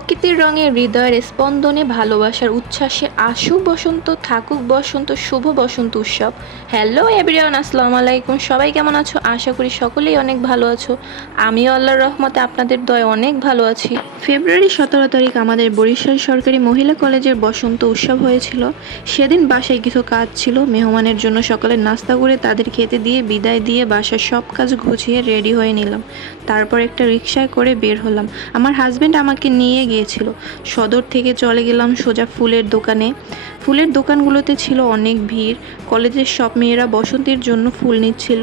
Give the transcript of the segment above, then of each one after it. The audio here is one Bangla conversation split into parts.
প্রকৃতির রঙে হৃদয়ের স্পন্দনে ভালোবাসার উচ্ছ্বাসে আসুক বসন্ত, থাকুক বসন্ত, শুভ বসন্ত উৎসব। হ্যালো এভরিওয়ান, আসসালামু আলাইকুম। সবাই কেমন আছো? আশা করি সকলেই অনেক ভালো আছো। আমিও আল্লাহর রহমতে আপনাদের দয়ে অনেক ভালো আছি। ফেব্রুয়ারি 17 তারিখ আমাদের বরিশাল সরকারি মহিলা কলেজের বসন্ত উৎসব হয়েছিল। সেদিন বাসায় কিছু কাজ ছিল, মেহমানের জন্য সকালে নাস্তা করে তাদের খেতে দিয়ে বিদায় দিয়ে বাসার সব কাজ গুছিয়ে রেডি হয়ে নিলাম। তারপর একটা রিকশায় করে বের হলাম। আমার হাজব্যান্ড আমাকে নিয়ে গিয়েছিল। সদর থেকে চলে গেলাম সোজা ফুলের দোকানে। ফুলের দোকানগুলোতে ছিল অনেক ভিড়। কলেজের সব মেয়েরা বসন্তের জন্য ফুল নিচ্ছিল।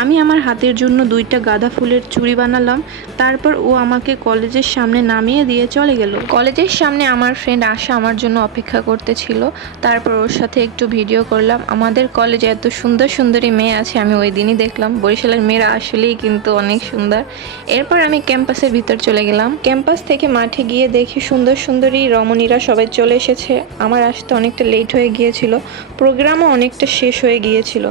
আমি আমার হাতের জন্য 2টা গাঁদা ফুলের চুড়ি বানালাম। তারপর ও আমাকে কলেজের সামনে নামিয়ে দিয়ে চলে গেল। কলেজের সামনে আমার ফ্রেন্ড আশা আমার জন্য অপেক্ষা করতেছিল। তারপর ওর সাথে একটু ভিডিও করলাম। আমাদের কলেজে এত সুন্দর সুন্দরী মেয়ে আছে আমি ওই দিনই দেখলাম। বরিশালের মেয়েরা আসলেই কিন্তু অনেক সুন্দর। এরপর আমি ক্যাম্পাসের ভিতর চলে গেলাম। ক্যাম্পাস থেকে মাঠে গিয়ে দেখি সুন্দর সুন্দরী রমণীরা সবাই চলে এসেছে। আমার আসতে অনেকটা লেট হয়ে গিয়েছিল, প্রোগ্রামও অনেকটা শেষ হয়ে গিয়েছিল।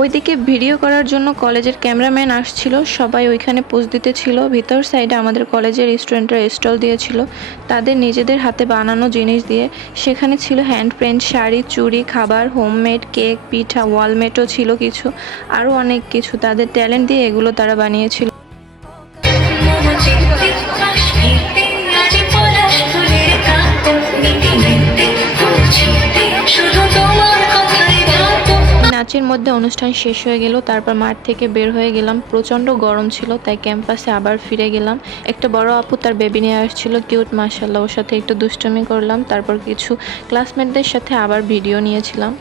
ওইদিকে ভিডিও করার জন্য কলেজের ক্যামেরাম্যান আসছিল, সবাই ওইখানে পোজ দিতে ছিল। ভিতর সাইডে আমাদের কলেজের স্টুডেন্টরা স্টল দিয়েছিল তাদের নিজেদের হাতে বানানো জিনিস দিয়ে। সেখানে ছিল হ্যান্ড পেইন্ট, শাড়ি, চুড়ি, খাবার, হোমমেড কেক, পিঠা, ওয়ালমেটও ছিল কিছু, আরও অনেক কিছু। তাদের ট্যালেন্ট দিয়ে এগুলো তারা বানিয়েছিল। নাচের মধ্যে অনুষ্ঠান শেষ হয়ে গেল। তারপর মাঠ থেকে বের হয়ে গেলাম। প্রচণ্ড গরম ছিল তাই ক্যাম্পাসে আবার ফিরে গেলাম। একটা বড় আপু তার বেবি নিয়ে আসছিল, কিউট মাশাআল্লাহ। ওর সাথে একটু দুষ্টুমি করলাম। তারপর কিছু ক্লাসমেটদের সাথে আবার ভিডিও নিয়েছিলাম।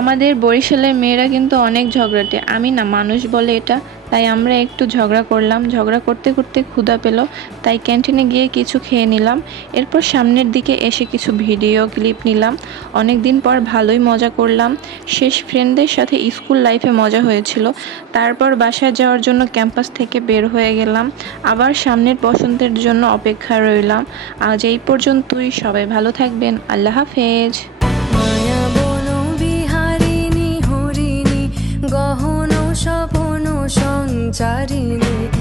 আমাদের বরিশালের মেয়েরা কিন্তু অনেক ঝগড়াটে। আমি না, মানুষ বলে এটা। তাই আমরা একটু ঝগড়া করলাম। ঝগড়া করতে করতে ক্ষুধা পেল, তাই ক্যান্টিনে গিয়ে কিছু খেয়ে নিলাম। এরপর সামনের দিকে এসে কিছু ভিডিও ক্লিপ নিলাম। অনেক দিন পর ভালোই মজা করলাম। শেষ ফ্রেন্ডদের সাথে স্কুল লাইফে মজা হয়েছিল। তারপর বাসায় যাওয়ার জন্য ক্যাম্পাস থেকে বের হয়ে গেলাম। আবার সামনের বসন্তের জন্য অপেক্ষা রইলাম। আজ এই পর্যন্তই। সবাই ভালো থাকবেন। আল্লাহ হাফেজ। গহন স্বপন সঞ্চারিণী।